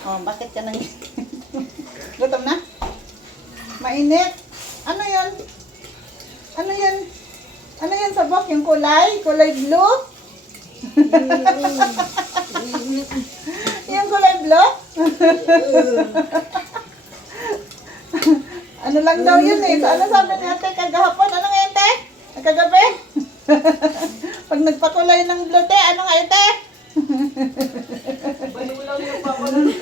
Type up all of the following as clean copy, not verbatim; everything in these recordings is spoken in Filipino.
Oh, bakit ka nang... Gutom na? Mainit? Ano yun? Ano yun? Ano yun sabok? Yung kulay? Kulay blue? Yung kulay blue? Ano lang daw yun eh. So, ano sabi ni ate kagahapon? Ano nga ate? Kagabi? Pag nagpakulay ng blue te, ano nga ate? Baliw lang yung pakulay.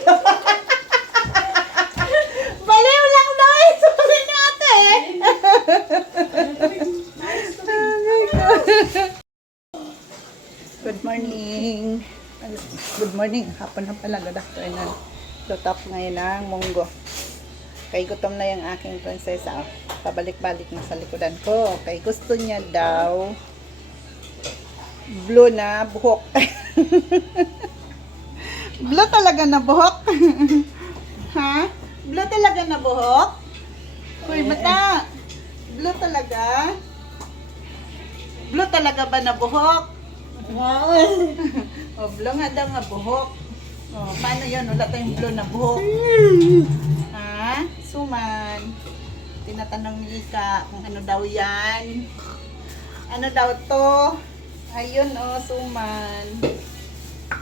Baliw lang daw eh. Sabi ni ate eh. Good morning. Good morning. Hapon na pala. Good afternoon. Tutap ngayon ang munggo. Kay gutom na yung aking prinsesa. Pabalik-balik na sa likodan ko. Kay gusto niya daw blue na buhok. Blue talaga na buhok? Ha? Blue talaga na buhok? Uy, mata. Blue talaga? Blue talaga ba na buhok? Wow. O, blue nga daw nga buhok. O, paano yun? Wala tayong blue na buhok. Ha? Suman. Tinatanong ni Ika kung ano daw yan. Ano daw to? Ayun o, suman.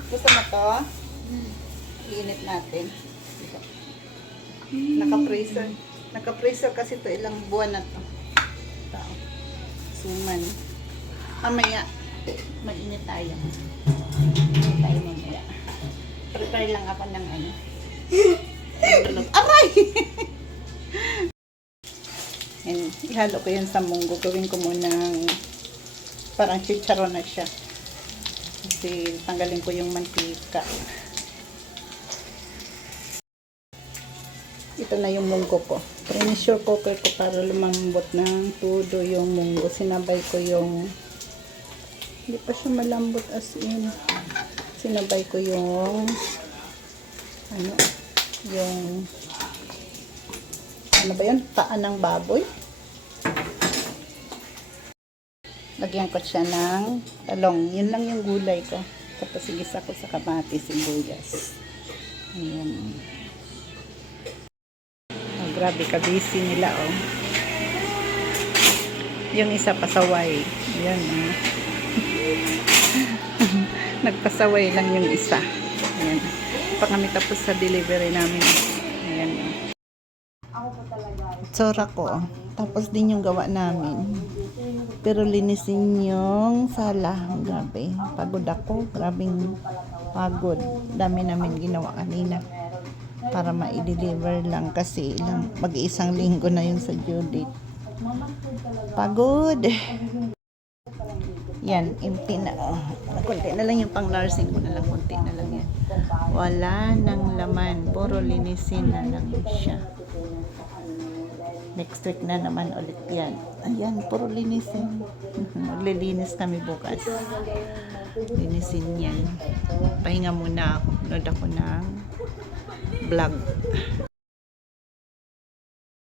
Gusto mo to? Iinit natin. Naka-freezer. Naka-freezer kasi to ilang buwan na to. Ito. Suman. Mamaya, mainit tayo. Mainit tayo mamaya. Prepare lang ako ng ano. Aray! And, ihalo ko yan sa munggo. Gawin ko munang parang chicharon na siya. Kasi tanggalin ko yung mantika. Ito na yung munggo ko. Pressure cooker ko para lumambot ng todo yung munggo. Sinabay ko yung hindi pa siya malambot as in. Sinabay ko yung ano ba yun? Paa ng baboy. Lagyan ko siya ng talong. Yun lang yung gulay ko. Tapos igisa ko sa kamatis, sibuyas. Ayan. Oh, grabe kabisi nila, oh. Yung isa pasaway. Ayan, oh. Nagpasaway lang yung isa. Ayan. Pa kami tapos sa delivery namin. Ayan, oh. Tsura ko, oh. Tapos din yung gawa namin. Pero linisin yung sala. Grabe. Pagod ako. Grabing pagod. Dami namin ginawa kanina. Para ma-deliver lang. Kasi mag-iisang linggo na yun sa due date. Pagod. Yan. Empty na. Oh. Kunti na lang yung pang-nursing ko na lang. Kunti na lang yan. Wala nang laman. Puro linisin na lang siya. Next week na naman ulit yan. Ayan, puro linisin. Maglilinis kami bukas. Linisin yan. Pahinga muna ako. Nood ako ng vlog.